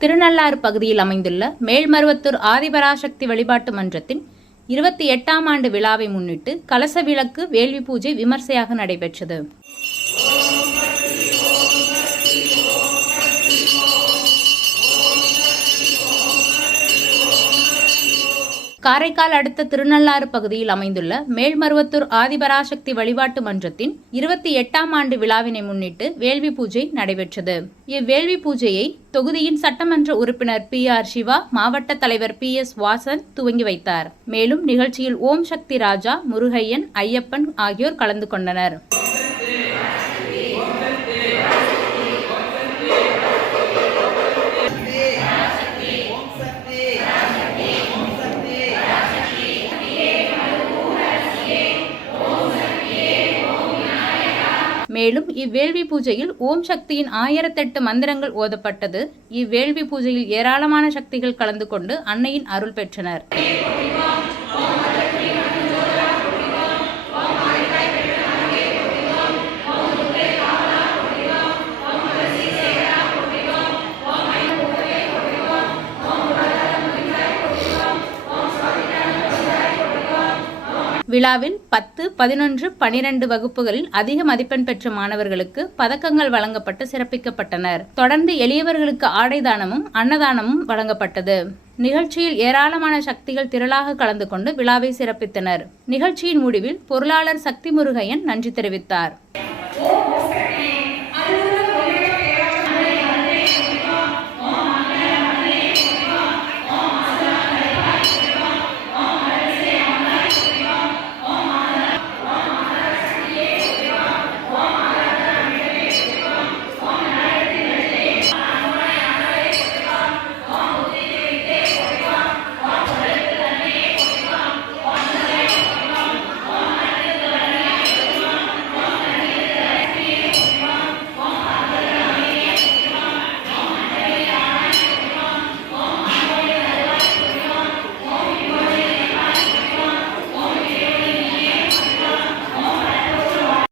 திருநள்ளாறு பகுதியில் அமைந்துள்ள மேல்மருவத்தூர் ஆதிபராசக்தி வழிபாட்டு மன்றத்தின் இருபத்தி எட்டாம் ஆண்டு விழாவை முன்னிட்டு கலச விளக்கு வேள்வி பூஜை விமர்சையாக நடைபெற்றது. காரைக்கால் அடுத்த திருநள்ளாறு பகுதியில் அமைந்துள்ள மேல்மருவத்தூர் ஆதிபராசக்தி வழிபாட்டு மன்றத்தின் இருபத்தி எட்டாம் ஆண்டு விழாவினை முன்னிட்டு வேள்வி பூஜை நடைபெற்றது. இவ்வேள்வி பூஜையை தொகுதியின் சட்டமன்ற உறுப்பினர் பி ஆர் சிவா மாவட்ட தலைவர் பி எஸ் வாசன் துவங்கி வைத்தார். மேலும் நிகழ்ச்சியில் ஓம் சக்தி ராஜா முருகையன் ஐயப்பன் ஆகியோர் கலந்து கொண்டனர். மேலும் இவ்வேள்வி பூஜையில் ஓம் சக்தியின் ஆயிரத்தெட்டு மந்திரங்கள் ஓதப்பட்டது. இவ்வேள்வி பூஜையில் ஏராளமான சக்திகள் கலந்து கொண்டு அன்னையின் அருள் பெற்றனர். விழாவில் பத்து பதினொன்று பனிரெண்டு வகுப்புகளில் அதிக மதிப்பெண் பெற்ற மாணவர்களுக்கு பதக்கங்கள் வழங்கப்பட்டு சிறப்பிக்கப்பட்டனர். தொடர்ந்து எளியவர்களுக்கு ஆடை தானமும் அன்னதானமும் வழங்கப்பட்டது. நிகழ்ச்சியில் ஏராளமான சக்திகள் திரளாக கலந்து கொண்டு விழாவை சிறப்பித்தனர். நிகழ்ச்சியின் முடிவில் பொருளாளர் சக்தி முருகையன் நன்றி தெரிவித்தார்.